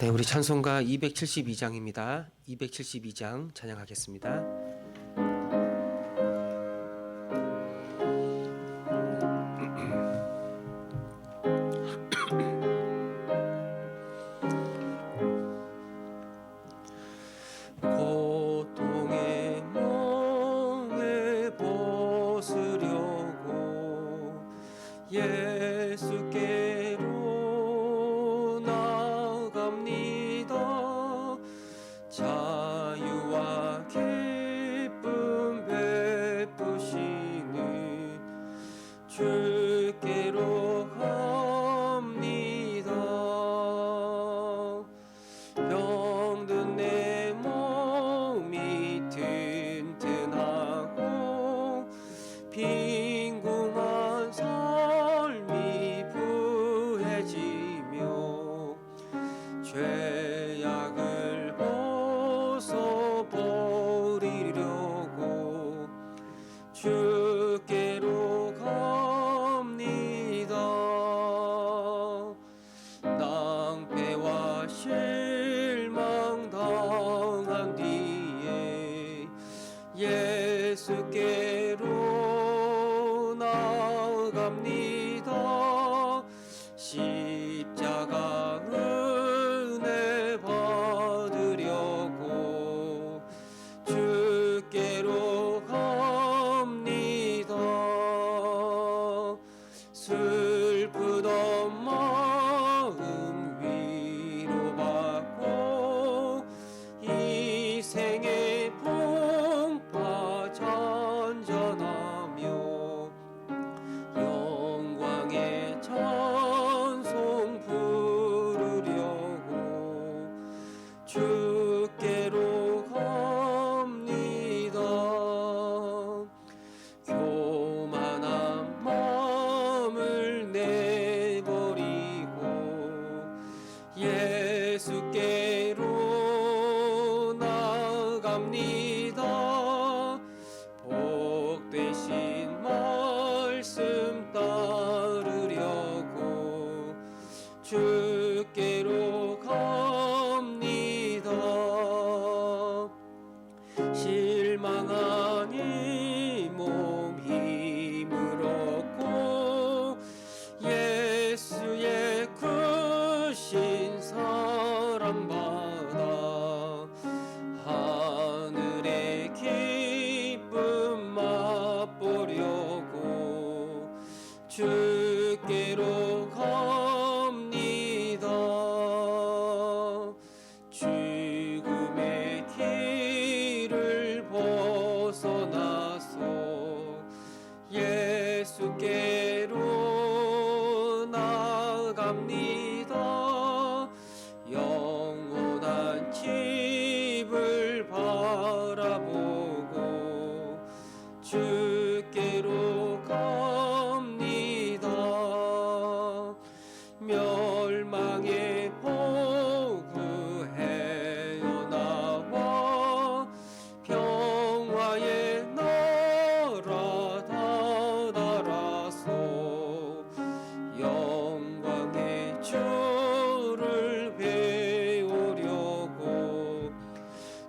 네, 우리 찬송가 272장입니다. 272장 찬양하겠습니다. 고통의 멍에 벗으려고 예수께로 나아갑니다. 자유와 기쁨 베푸시는 주께로 갑니다. 병든 내 몸이 튼튼하고 빈궁한 삶이 부해지며 죄악을 벗어버리려고 주께로 갑니다. 낭패와 실망 당한 뒤에 예수께로 나아갑니다. 십자가 은혜 받으려고 주께로 갑니다. 슬프던 마음 위로받고 이 생의 풍파 잔잔하며 영광의 찬송 부르려고 주께로 갑니다. 교만한 마음을 내버리고 예수께로 나아갑니다. 복되신 말씀 따르려고 주께로 갑니다. 실망한 이 몸 힘을 얻고 예수의 크신 사랑받아 하늘의 기쁨 맛보려고 주께로 갑니다. 죽음의 길을 벗어나서 예수께로 나아갑니다. 영원한 집을 바라보고 주께로 갑니다. 멸망의 포구 헤어나와 평화의 나라 다다라서 영광의 주를 배우려고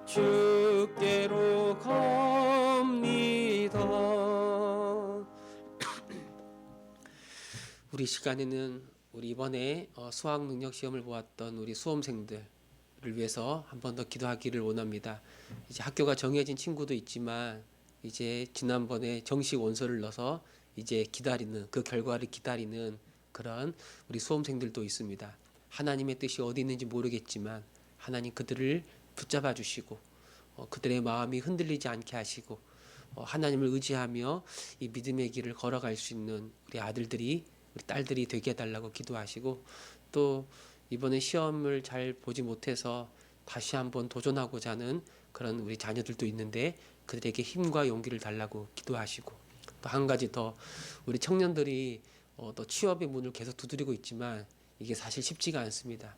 주께로 갑니다. 우리 시간에는 우리 이번에 수학 능력 시험을 보았던 우리 수험생들을 위해서 한 번 더 기도하기를 원합니다. 이제 학교가 정해진 친구도 있지만 이제 지난번에 정식 원서를 넣어서 이제 기다리는 그 결과를 기다리는 그런 우리 수험생들도 있습니다. 하나님의 뜻이 어디 있는지 모르겠지만 하나님 그들을 붙잡아 주시고 그들의 마음이 흔들리지 않게 하시고 하나님을 의지하며 이 믿음의 길을 걸어갈 수 있는 우리 아들들이 우리 딸들이 되게 해달라고 기도하시고, 또 이번에 시험을 잘 보지 못해서 다시 한번 도전하고자 하는 그런 우리 자녀들도 있는데 그들에게 힘과 용기를 달라고 기도하시고, 또 한 가지 더 우리 청년들이 또 취업의 문을 계속 두드리고 있지만 이게 사실 쉽지가 않습니다.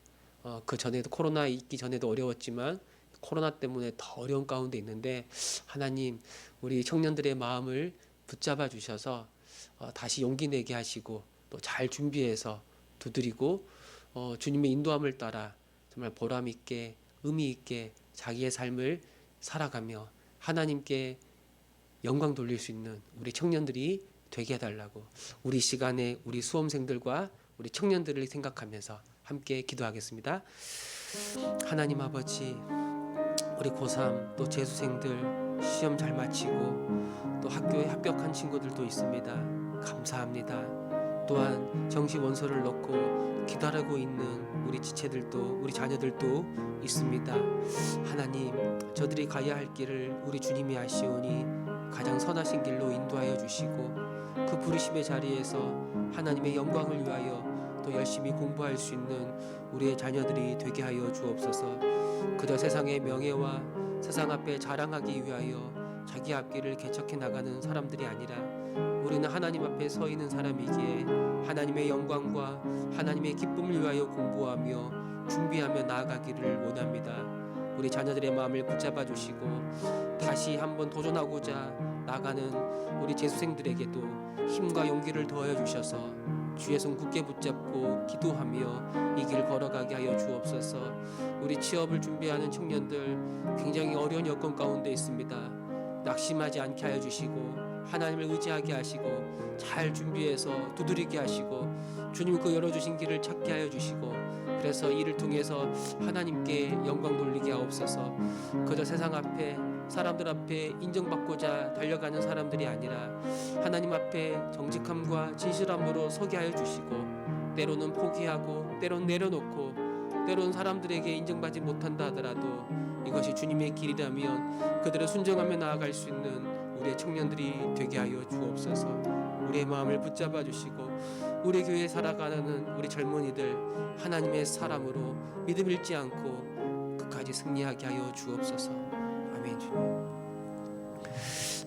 그 전에도 코로나 있기 전에도 어려웠지만 코로나 때문에 더 어려운 가운데 있는데 하나님 우리 청년들의 마음을 붙잡아 주셔서 다시 용기 내게 하시고 또 잘 준비해서 두드리고 주님의 인도함을 따라 정말 보람 있게 의미 있게 자기의 삶을 살아가며 하나님께 영광 돌릴 수 있는 우리 청년들이 되게 해달라고 우리 시간에 우리 수험생들과 우리 청년들을 생각하면서 함께 기도하겠습니다. 하나님 아버지, 우리 고3 또 재수생들 시험 잘 마치고 또 학교에 합격한 친구들도 있습니다. 감사합니다. 또한 정시 원서를 넣고 기다리고 있는 우리 지체들도 우리 자녀들도 있습니다. 하나님, 저들이 가야 할 길을 우리 주님이 아시오니 가장 선하신 길로 인도하여 주시고 그 부르심의 자리에서 하나님의 영광을 위하여 또 열심히 공부할 수 있는 우리의 자녀들이 되게 하여 주옵소서. 그저 세상의 명예와 세상 앞에 자랑하기 위하여 자기 앞길을 개척해 나가는 사람들이 아니라 우리는 하나님 앞에 서 있는 사람이기에 하나님의 영광과 하나님의 기쁨을 위하여 공부하며 준비하며 나아가기를 원합니다. 우리 자녀들의 마음을 붙잡아 주시고 다시 한번 도전하고자 나가는 우리 재수생들에게도 힘과 용기를 더하여 주셔서 주의 손 굳게 붙잡고 기도하며 이 길 걸어가게 하여 주옵소서. 우리 취업을 준비하는 청년들 굉장히 어려운 여건 가운데 있습니다. 낙심하지 않게 하여 주시고 하나님을 의지하게 하시고 잘 준비해서 두드리게 하시고 주님 그 열어주신 길을 찾게 하여 주시고 그래서 이를 통해서 하나님께 영광 돌리게 하옵소서. 그저 세상 앞에 사람들 앞에 인정받고자 달려가는 사람들이 아니라 하나님 앞에 정직함과 진실함으로 서게 하여 주시고 때로는 포기하고 때로는 내려놓고 때로는 사람들에게 인정받지 못한다 하더라도 이것이 주님의 길이라면 그들을 순종하며 나아갈 수 있는 우리의 청년들이 되게 하여 주옵소서. 우리의 마음을 붙잡아 주시고 우리 교회에 살아가는 우리 젊은이들 하나님의 사람으로 믿음 잃지 않고 끝까지 승리하게 하여 주옵소서. 아멘. 주님.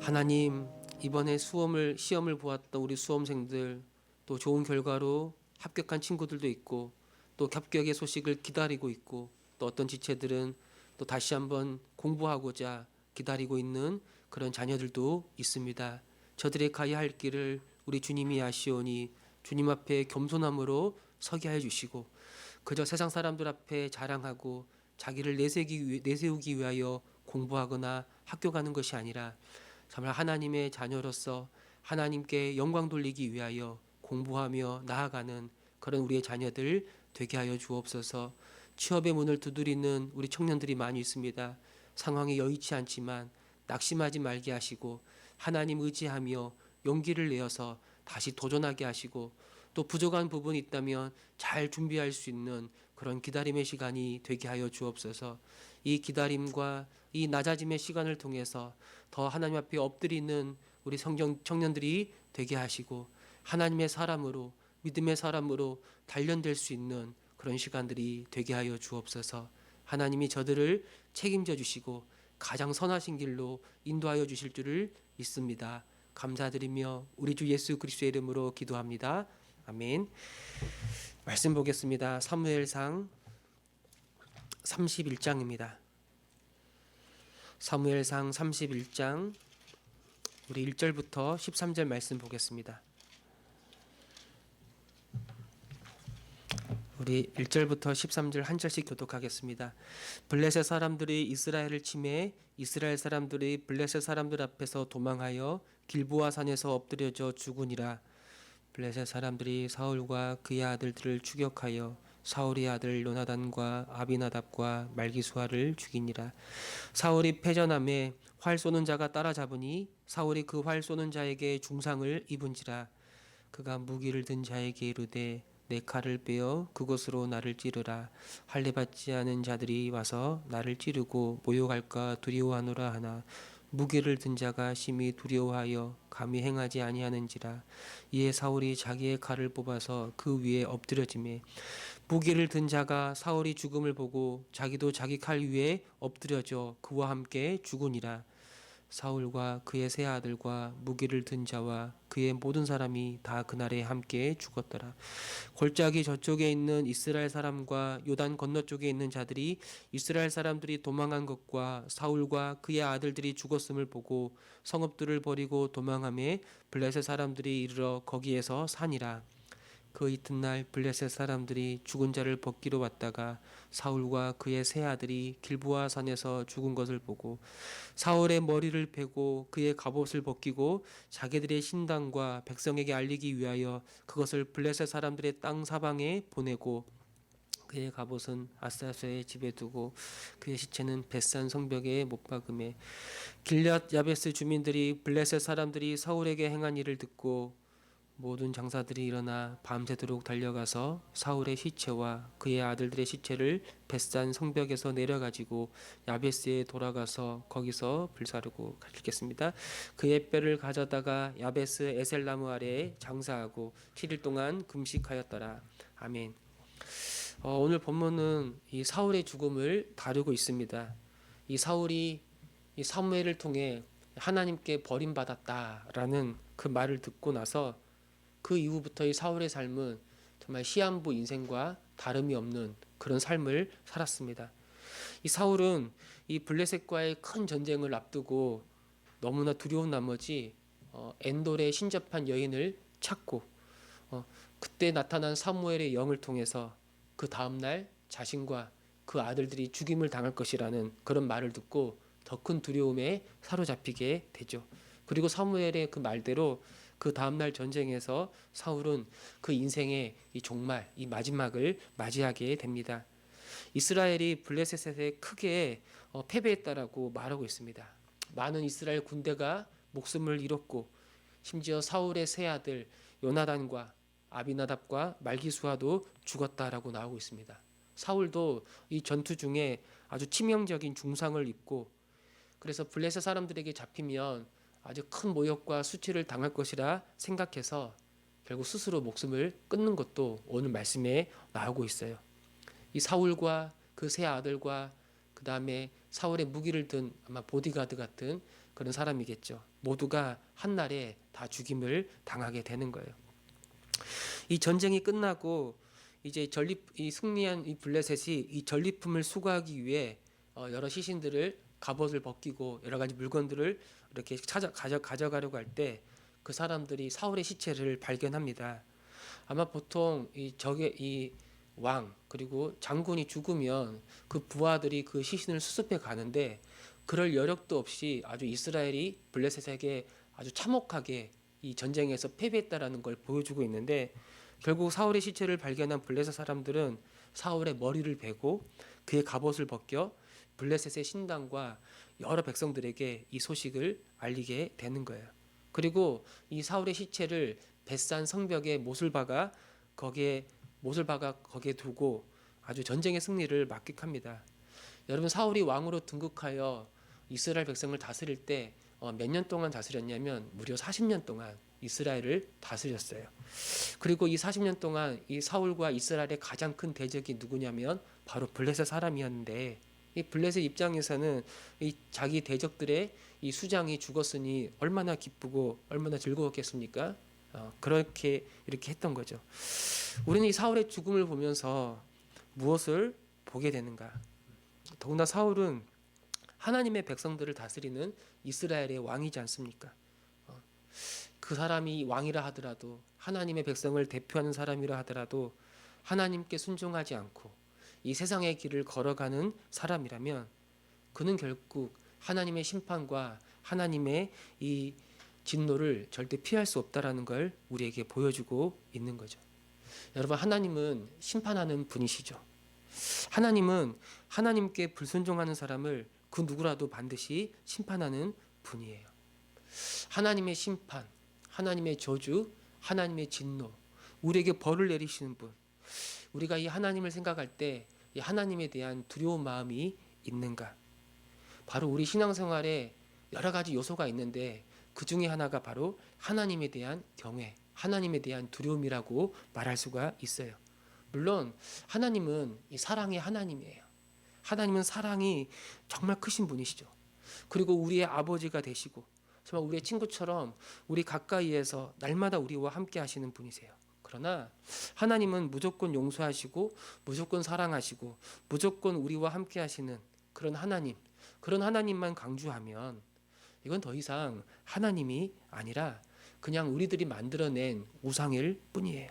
하나님, 이번에 시험을 보았던 우리 수험생들 또 좋은 결과로 합격한 친구들도 있고 또 합격의 소식을 기다리고 있고 또 어떤 지체들은 또 다시 한번 공부하고자 기다리고 있는 그런 자녀들도 있습니다. 저들의 가야 할 길을 우리 주님이 아시오니 주님 앞에 겸손함으로 서게 하여 주시고 그저 세상 사람들 앞에 자랑하고 자기를 내세우기 위하여 공부하거나 학교 가는 것이 아니라 정말 하나님의 자녀로서 하나님께 영광 돌리기 위하여 공부하며 나아가는 그런 우리의 자녀들 되게 하여 주옵소서. 취업의 문을 두드리는 우리 청년들이 많이 있습니다. 상황이 여의치 않지만 낙심하지 말게 하시고 하나님 의지하며 용기를 내어서 다시 도전하게 하시고 또 부족한 부분이 있다면 잘 준비할 수 있는 그런 기다림의 시간이 되게 하여 주옵소서. 이 기다림과 이 낮아짐의 시간을 통해서 더 하나님 앞에 엎드리는 우리 청년들이 되게 하시고 하나님의 사람으로 믿음의 사람으로 단련될 수 있는 그런 시간들이 되게 하여 주옵소서. 하나님이 저들을 책임져 주시고 가장 선하신 길로 인도하여 주실 줄을 믿습니다. 감사드리며 우리 주 예수 그리스도의 이름으로 기도합니다. 아멘. 말씀 보겠습니다. 사무엘상 31장입니다. 사무엘상 31장 우리 1절부터 13절 말씀 보겠습니다. 우리 1절부터 13절 한 절씩 교독하겠습니다. 블레셋 사람들이 이스라엘을 침해 이스라엘 사람들이 블레셋 사람들 앞에서 도망하여 길보아 산에서 엎드려져 죽으니라. 블레셋 사람들이 사울과 그의 아들들을 추격하여 사울의 아들 요나단과 아비나답과 말기수아를 죽이니라. 사울이 패전함에 활 쏘는 자가 따라잡으니 사울이 그 활 쏘는 자에게 중상을 입은지라. 그가 무기를 든 자에게 이르되 내 칼을 빼어 그곳으로 나를 찌르라. 할례 받지 않은 자들이 와서 나를 찌르고 모욕할까 두려워하노라 하나 무기를 든 자가 심히 두려워하여 감히 행하지 아니하는지라. 이에 사울이 자기의 칼을 뽑아서 그 위에 엎드려지매 무기를 든 자가 사울이 죽음을 보고 자기도 자기 칼 위에 엎드려져 그와 함께 죽으니라. 사울과 그의 세 아들과 무기를 든 자와 그의 모든 사람이 다 그날에 함께 죽었더라. 골짜기 저쪽에 있는 이스라엘 사람과 요단 건너쪽에 있는 자들이 이스라엘 사람들이 도망한 것과 사울과 그의 아들들이 죽었음을 보고 성읍들을 버리고 도망하며 블레셋 사람들이 이르러 거기에서 사니라. 그 이튿날 블레셋 사람들이 죽은 자를 벗기러 왔다가 사울과 그의 세 아들이 길보아 산에서 죽은 것을 보고 사울의 머리를 베고 그의 갑옷을 벗기고 자기들의 신당과 백성에게 알리기 위하여 그것을 블레셋 사람들의 땅 사방에 보내고 그의 갑옷은 아사스의 집에 두고 그의 시체는 벳산 성벽에 못 박음에 길앗 야베스 주민들이 블레셋 사람들이 사울에게 행한 일을 듣고 모든 장사들이 일어나 밤새도록 달려가서 사울의 시체와 그의 아들들의 시체를 벳산 성벽에서 내려가지고 야베스에 돌아가서 거기서 불사르고 읽겠습니다. 그의 뼈를 가져다가 야베스 에셀나무 아래에 장사하고 7일 동안 금식하였더라. 아멘. 오늘 본문은 이 사울의 죽음을 다루고 있습니다. 이 사울이 이 사무엘을 통해 하나님께 버림받았다라는 그 말을 듣고 나서 그 이후부터 이 사울의 삶은 정말 시한부 인생과 다름이 없는 그런 삶을 살았습니다. 이 사울은 이 블레셋과의 큰 전쟁을 앞두고 너무나 두려운 나머지 엔돌에 신접한 여인을 찾고 그때 나타난 사무엘의 영을 통해서 그 다음날 자신과 그 아들들이 죽임을 당할 것이라는 그런 말을 듣고 더 큰 두려움에 사로잡히게 되죠. 그리고 사무엘의 그 말대로 그 다음날 전쟁에서 사울은 그 인생의 이 종말, 이 마지막을 맞이하게 됩니다. 이스라엘이 블레셋에 크게 패배했다라고 말하고 있습니다. 많은 이스라엘 군대가 목숨을 잃었고 심지어 사울의 세 아들 요나단과 아비나답과 말기수아도 죽었다라고 나오고 있습니다. 사울도 이 전투 중에 아주 치명적인 중상을 입고 그래서 블레셋 사람들에게 잡히면 아주 큰 모욕과 수치를 당할 것이라 생각해서 결국 스스로 목숨을 끊는 것도 오늘 말씀에 나오고 있어요. 이 사울과 그 세 아들과 그 다음에 사울의 무기를 든 아마 보디가드 같은 그런 사람이겠죠. 모두가 한날에 다 죽임을 당하게 되는 거예요. 이 전쟁이 끝나고 이제 이 승리한 이 블레셋이 이 전리품을 수거하기 위해 여러 시신들을 갑옷을 벗기고 여러 가지 물건들을 이렇게 가져가려고 할 때 그 사람들이 사울의 시체를 발견합니다. 아마 보통 이 왕 그리고 장군이 죽으면 그 부하들이 그 시신을 수습해 가는데 그럴 여력도 없이 아주 이스라엘이 블레셋에게 아주 참혹하게 이 전쟁에서 패배했다라는 걸 보여주고 있는데 결국 사울의 시체를 발견한 블레셋 사람들은 사울의 머리를 베고 그의 갑옷을 벗겨 블레셋의 신당과 여러 백성들에게 이 소식을 알리게 되는 거예요. 그리고 이 사울의 시체를 벳산 성벽에 못을 박아 거기에 두고 아주 전쟁의 승리를 막격합니다. 여러분 사울이 왕으로 등극하여 이스라엘 백성을 다스릴 때 몇 년 동안 다스렸냐면 무려 40년 동안 이스라엘을 다스렸어요. 그리고 이 40년 동안 이 사울과 이스라엘의 가장 큰 대적이 누구냐면 바로 블레셋 사람이었는데 이 블레셋 입장에서는 이 자기 대적들의 이 수장이 죽었으니 얼마나 기쁘고 얼마나 즐거웠겠습니까? 그렇게 이렇게 했던 거죠. 우리는 이 사울의 죽음을 보면서 무엇을 보게 되는가? 더구나 사울은 하나님의 백성들을 다스리는 이스라엘의 왕이지 않습니까? 그 사람이 왕이라 하더라도 하나님의 백성을 대표하는 사람이라 하더라도 하나님께 순종하지 않고 이 세상의 길을 걸어가는 사람이라면 그는 결국 하나님의 심판과 하나님의 이 진노를 절대 피할 수 없다라는 걸 우리에게 보여주고 있는 거죠. 여러분 하나님은 심판하는 분이시죠. 하나님은 하나님께 불순종하는 사람을 그 누구라도 반드시 심판하는 분이에요. 하나님의 심판, 하나님의 저주, 하나님의 진노, 우리에게 벌을 내리시는 분. 우리가 이 하나님을 생각할 때 이 하나님에 대한 두려운 마음이 있는가? 바로 우리 신앙생활에 여러 가지 요소가 있는데 그 중에 하나가 바로 하나님에 대한 경외, 하나님에 대한 두려움이라고 말할 수가 있어요. 물론 하나님은 이 사랑의 하나님이에요. 하나님은 사랑이 정말 크신 분이시죠. 그리고 우리의 아버지가 되시고 정말 우리의 친구처럼 우리 가까이에서 날마다 우리와 함께 하시는 분이세요. 그러나 하나님은 무조건 용서하시고 무조건 사랑하시고 무조건 우리와 함께 하시는 그런 하나님만 강조하면 이건 더 이상 하나님이 아니라 그냥 우리들이 만들어낸 우상일 뿐이에요.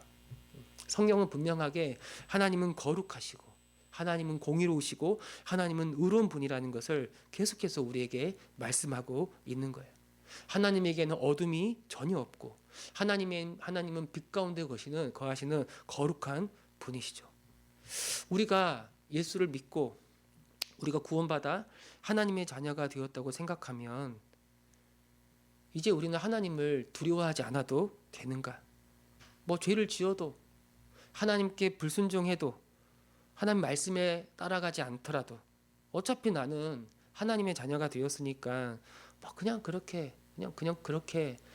성경은 분명하게 하나님은 거룩하시고 하나님은 공의로우시고 하나님은 의로운 분이라는 것을 계속해서 우리에게 말씀하고 있는 거예요. 하나님에게는 어둠이 전혀 없고 하나님은 빛 가운데 거하시는 거룩한 분이시죠. 우리가 예수를 믿고 우리가 구원받아 하나님의 자녀가 되었다고 생각하면 이제 우리는 하나님을 두려워하지 않아도 되는가? 뭐 죄를 지어도 하나님께 불순종해도 하나님 말씀에 따라가지 않더라도 어차피 나는 하나님의 자녀가 되었으니까 뭐 그냥 그렇게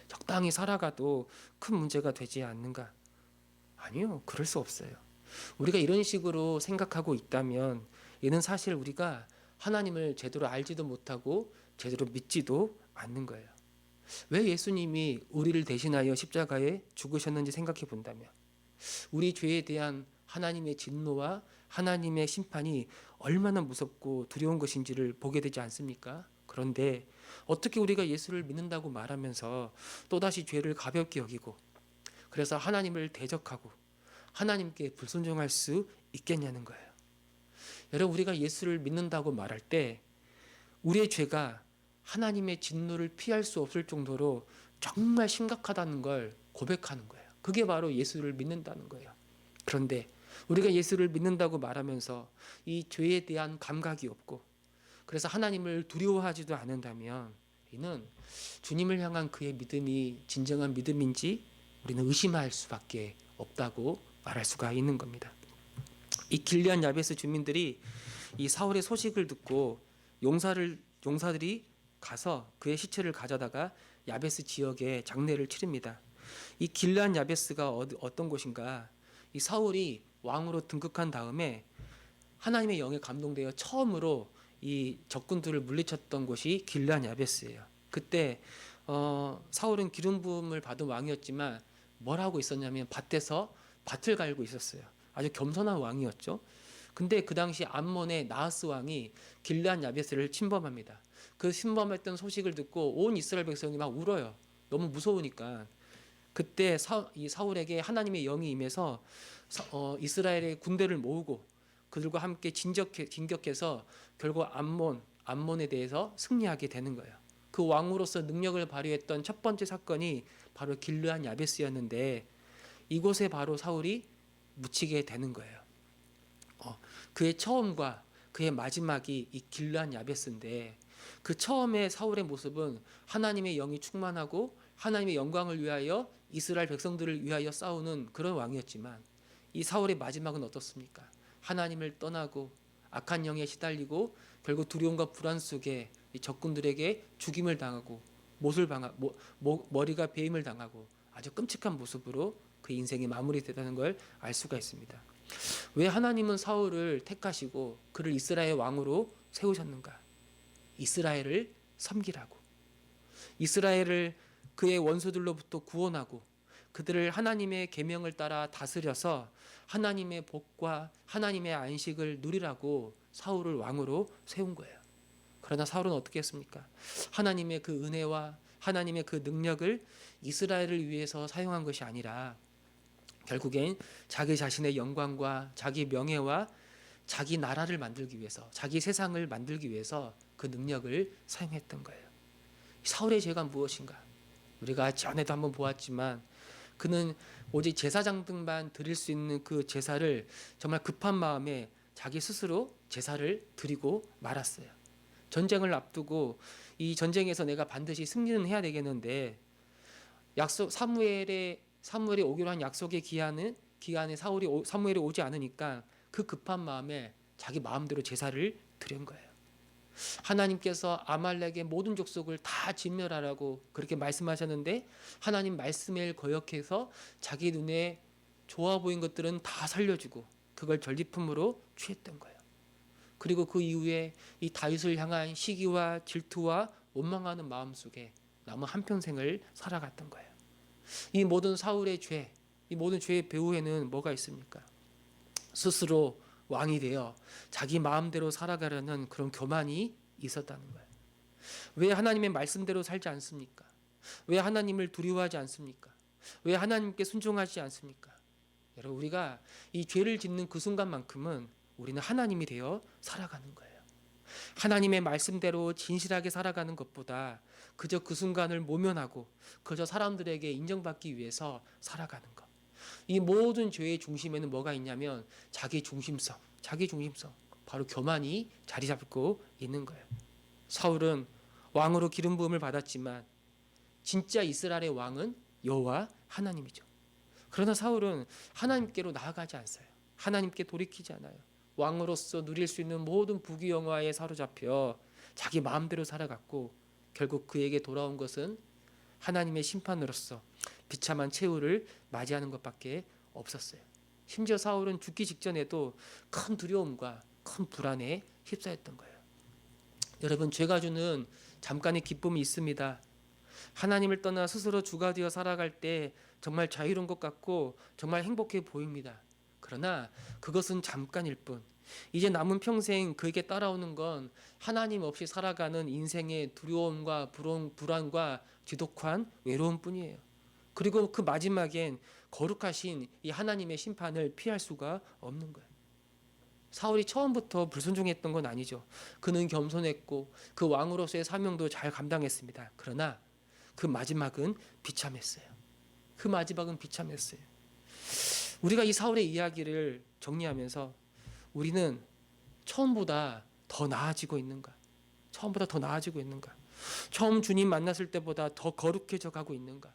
적당히 살아가도 큰 문제가 되지 않는가? 아니요, 그럴 수 없어요. 우리가 이런 식으로 생각하고 있다면 이는 사실 우리가 하나님을 제대로 알지도 못하고 제대로 믿지도 않는 거예요. 왜 예수님이 우리를 대신하여 십자가에 죽으셨는지 생각해 본다면 우리 죄에 대한 하나님의 진노와 하나님의 심판이 얼마나 무섭고 두려운 것인지를 보게 되지 않습니까? 그런데 어떻게 우리가 예수를 믿는다고 말하면서 또다시 죄를 가볍게 여기고 그래서 하나님을 대적하고 하나님께 불순종할 수 있겠냐는 거예요. 여러분, 우리가 예수를 믿는다고 말할 때 우리의 죄가 하나님의 진노를 피할 수 없을 정도로 정말 심각하다는 걸 고백하는 거예요. 그게 바로 예수를 믿는다는 거예요. 그런데 우리가 예수를 믿는다고 말하면서 이 죄에 대한 감각이 없고 그래서 하나님을 두려워하지도 않는다면 이는 주님을 향한 그의 믿음이 진정한 믿음인지 우리는 의심할 수밖에 없다고 말할 수가 있는 겁니다. 이 길리앗 야베스 주민들이 이 사울의 소식을 듣고 용사들이 가서 그의 시체를 가져다가 야베스 지역에 장례를 치릅니다. 이 길리앗 야베스가 어떤 곳인가? 이 사울이 왕으로 등극한 다음에 하나님의 영에 감동되어 처음으로 이 적군들을 물리쳤던 곳이 길리앗 야베스예요. 그때 사울은 기름 부음을 받은 왕이었지만 뭘 하고 있었냐면 밭에서 밭을 갈고 있었어요. 아주 겸손한 왕이었죠. 근데 그 당시 암몬의 나하스 왕이 길리앗 야베스를 침범합니다. 그 침범했던 소식을 듣고 온 이스라엘 백성이 막 울어요. 너무 무서우니까. 그때 이 사울에게 하나님의 영이 임해서 이스라엘의 군대를 모으고 그들과 함께 진격해서 결국 암몬에 대해서 승리하게 되는 거예요. 그 왕으로서 능력을 발휘했던 첫 번째 사건이 바로 길르앗 야베스였는데 이곳에 바로 사울이 묻히게 되는 거예요. 그의 처음과 그의 마지막이 이 길르앗 야베스인데 그 처음에 사울의 모습은 하나님의 영이 충만하고 하나님의 영광을 위하여 이스라엘 백성들을 위하여 싸우는 그런 왕이었지만 이 사울의 마지막은 어떻습니까? 하나님을 떠나고 악한 영에 시달리고 결국 두려움과 불안 속에 이 적군들에게 죽임을 당하고 머리가 베임을 당하고 아주 끔찍한 모습으로 그 인생이 마무리되다는 걸 알 수가 있습니다. 왜 하나님은 사울을 택하시고 그를 이스라엘 왕으로 세우셨는가? 이스라엘을 섬기라고. 이스라엘을 그의 원수들로부터 구원하고 그들을 하나님의 계명을 따라 다스려서 하나님의 복과 하나님의 안식을 누리라고 사울을 왕으로 세운 거예요. 그러나 사울은 어떻게 했습니까? 하나님의 그 은혜와 하나님의 그 능력을 이스라엘을 위해서 사용한 것이 아니라 결국엔 자기 자신의 영광과 자기 명예와 자기 나라를 만들기 위해서 자기 세상을 만들기 위해서 그 능력을 사용했던 거예요. 사울의 죄가 무엇인가? 우리가 전에도 한번 보았지만 그는 오직 제사장 등만 드릴 수 있는 그 제사를 정말 급한 마음에 자기 스스로 제사를 드리고 말았어요. 전쟁을 앞두고 이 전쟁에서 내가 반드시 승리는 해야 되겠는데 사무엘이 오기로 한 약속의 기한에 사무엘이 오지 않으니까 그 급한 마음에 자기 마음대로 제사를 드린 거예요. 하나님께서 아말렉의 모든 족속을 다 진멸하라고 그렇게 말씀하셨는데 하나님 말씀에 거역해서 자기 눈에 좋아 보인 것들은 다 살려주고 그걸 전리품으로 취했던 거예요. 그리고 그 이후에 이 다윗을 향한 시기와 질투와 원망하는 마음 속에 남은 한평생을 살아갔던 거예요. 이 모든 사울의 죄, 이 모든 죄의 배후에는 뭐가 있습니까? 스스로 왕이 되어 자기 마음대로 살아가려는 그런 교만이 있었다는 거예요. 왜 하나님의 말씀대로 살지 않습니까? 왜 하나님을 두려워하지 않습니까? 왜 하나님께 순종하지 않습니까? 여러분, 우리가 이 죄를 짓는 그 순간만큼은 우리는 하나님이 되어 살아가는 거예요. 하나님의 말씀대로 진실하게 살아가는 것보다 그저 그 순간을 모면하고 그저 사람들에게 인정받기 위해서 살아가는 것. 이 모든 죄의 중심에는 뭐가 있냐면 자기 중심성, 바로 교만이 자리 잡고 있는 거예요. 사울은 왕으로 기름 부음을 받았지만 진짜 이스라엘의 왕은 여호와 하나님이죠. 그러나 사울은 하나님께로 나아가지 않아요. 하나님께 돌이키지 않아요. 왕으로서 누릴 수 있는 모든 부귀영화에 사로잡혀 자기 마음대로 살아갔고 결국 그에게 돌아온 것은 하나님의 심판으로서 비참한 최후를 맞이하는 것밖에 없었어요. 심지어 사울은 죽기 직전에도 큰 두려움과 큰 불안에 휩싸였던 거예요. 여러분, 죄가 주는 잠깐의 기쁨이 있습니다. 하나님을 떠나 스스로 주가 되어 살아갈 때 정말 자유로운 것 같고 정말 행복해 보입니다. 그러나 그것은 잠깐일 뿐, 이제 남은 평생 그에게 따라오는 건 하나님 없이 살아가는 인생의 두려움과 불안과 지독한 외로움뿐이에요. 그리고 그 마지막엔 거룩하신 이 하나님의 심판을 피할 수가 없는 거예요. 사울이 처음부터 불순종했던 건 아니죠. 그는 겸손했고 그 왕으로서의 사명도 잘 감당했습니다. 그러나 그 마지막은 비참했어요. 우리가 이 사울의 이야기를 정리하면서 우리는 처음보다 더 나아지고 있는가? 처음 주님 만났을 때보다 더 거룩해져 가고 있는가?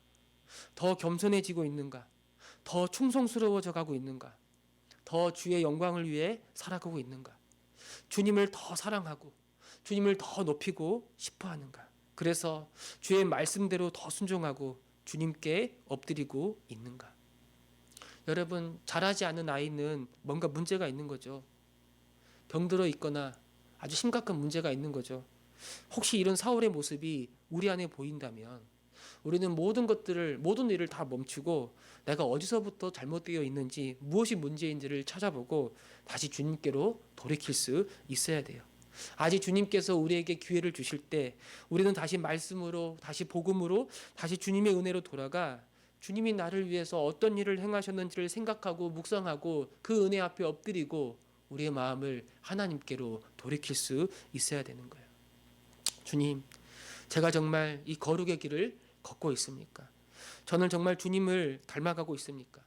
더 겸손해지고 있는가? 더 충성스러워져 가고 있는가? 더 주의 영광을 위해 살아가고 있는가? 주님을 더 사랑하고 주님을 더 높이고 싶어 하는가? 그래서 주의 말씀대로 더 순종하고 주님께 엎드리고 있는가? 여러분, 자라지 않은 아이는 뭔가 문제가 있는 거죠. 병들어 있거나 아주 심각한 문제가 있는 거죠. 혹시 이런 사울의 모습이 우리 안에 보인다면 우리는 모든 일을 다 멈추고 내가 어디서부터 잘못되어 있는지, 무엇이 문제인지를 찾아보고 다시 주님께로 돌이킬 수 있어야 돼요. 아직 주님께서 우리에게 기회를 주실 때 우리는 다시 말씀으로, 다시 복음으로, 다시 주님의 은혜로 돌아가 주님이 나를 위해서 어떤 일을 행하셨는지를 생각하고 묵상하고 그 은혜 앞에 엎드리고 우리의 마음을 하나님께로 돌이킬 수 있어야 되는 거예요. 주님, 제가 정말 이 거룩의 길을 걷고 있습니까? 저는 정말 주님을 닮아가고 있습니까?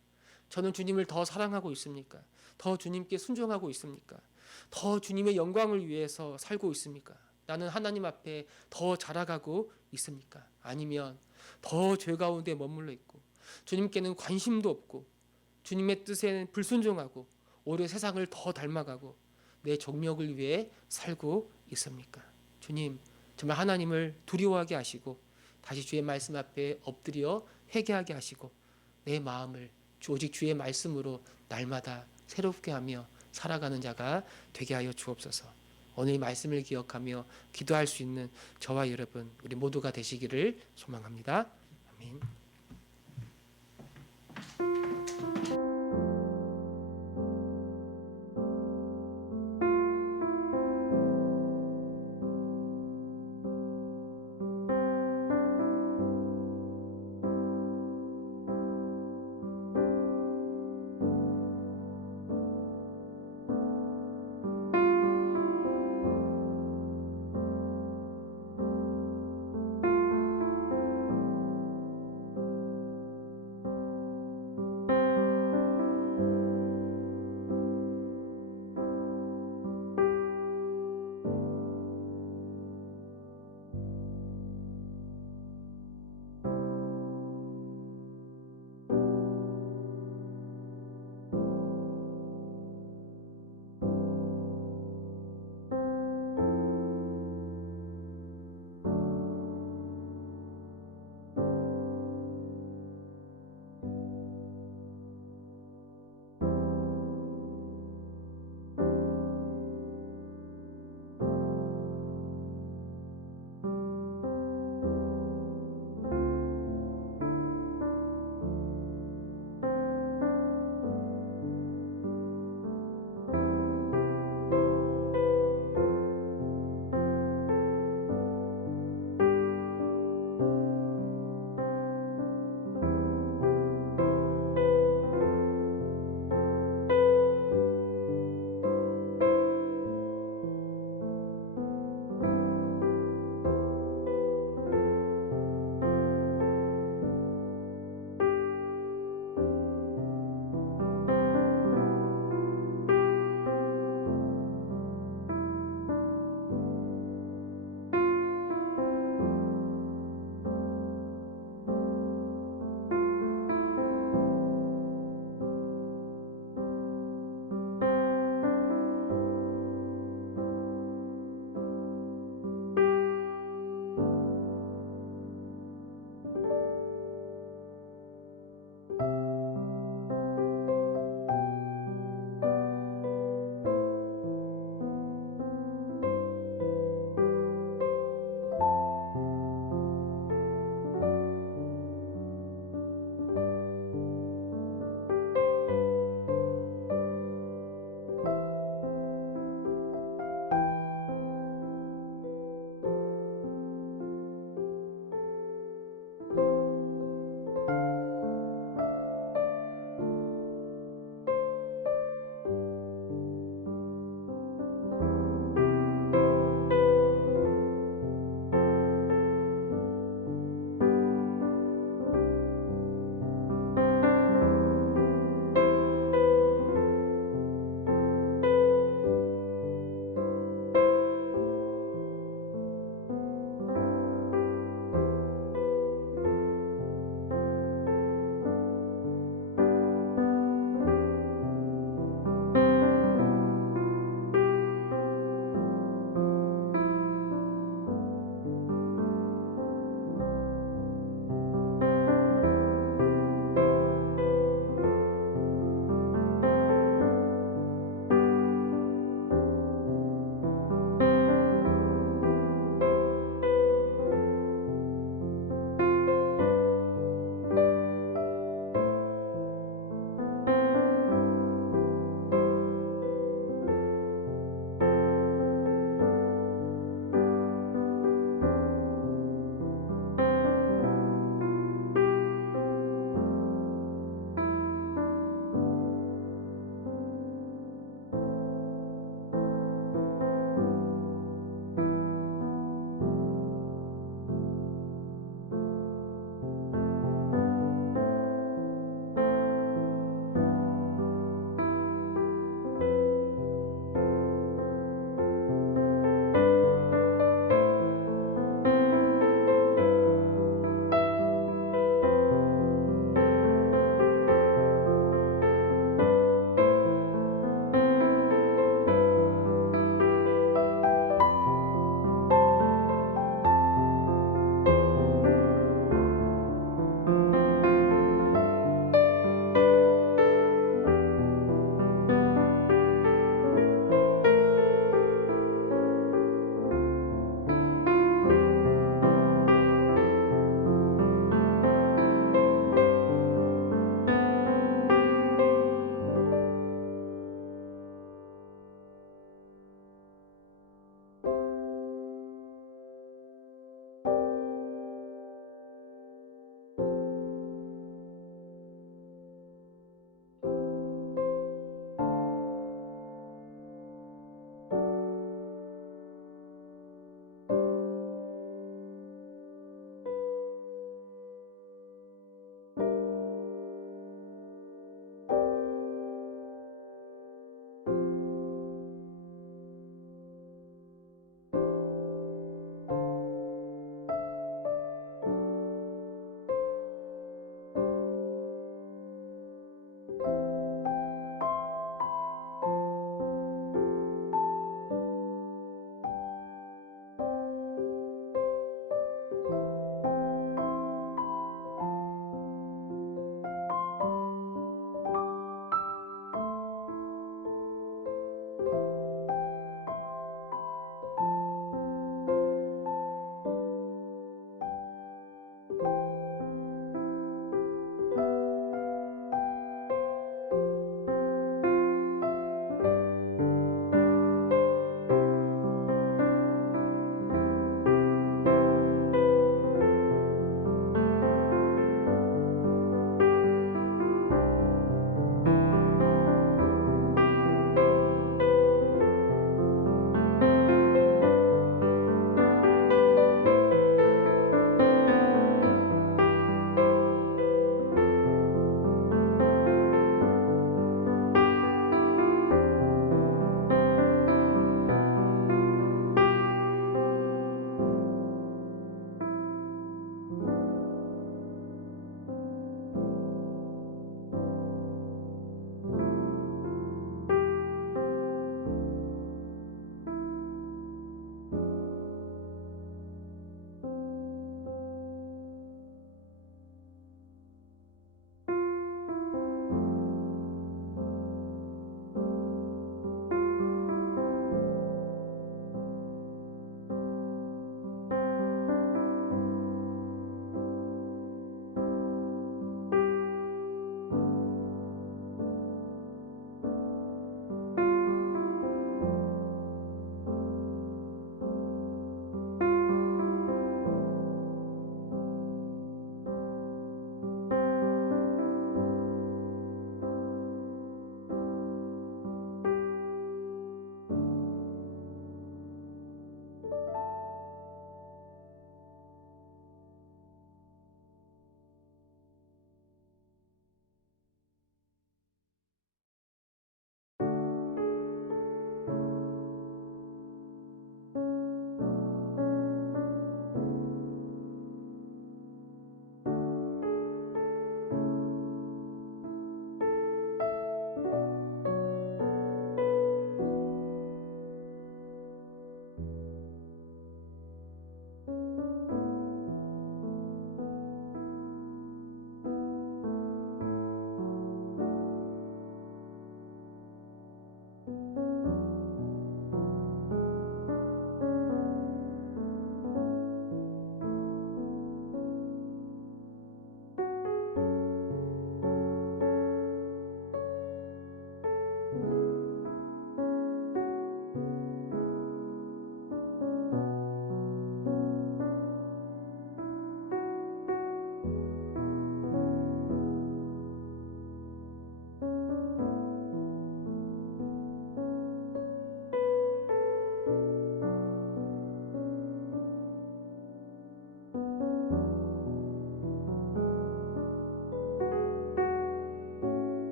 저는 주님을 더 사랑하고 있습니까? 더 주님께 순종하고 있습니까? 더 주님의 영광을 위해서 살고 있습니까? 나는 하나님 앞에 더 자라가고 있습니까? 아니면 더 죄 가운데 머물러 있고 주님께는 관심도 없고 주님의 뜻에 불순종하고 오히려 세상을 더 닮아가고 내 정욕을 위해 살고 있습니까? 주님, 정말 하나님을 두려워하게 하시고 다시 주의 말씀 앞에 엎드려 회개하게 하시고 내 마음을 오직 주의 말씀으로 날마다 새롭게 하며 살아가는 자가 되게 하여 주옵소서. 오늘 이 말씀을 기억하며 기도할 수 있는 저와 여러분, 우리 모두가 되시기를 소망합니다. 아멘.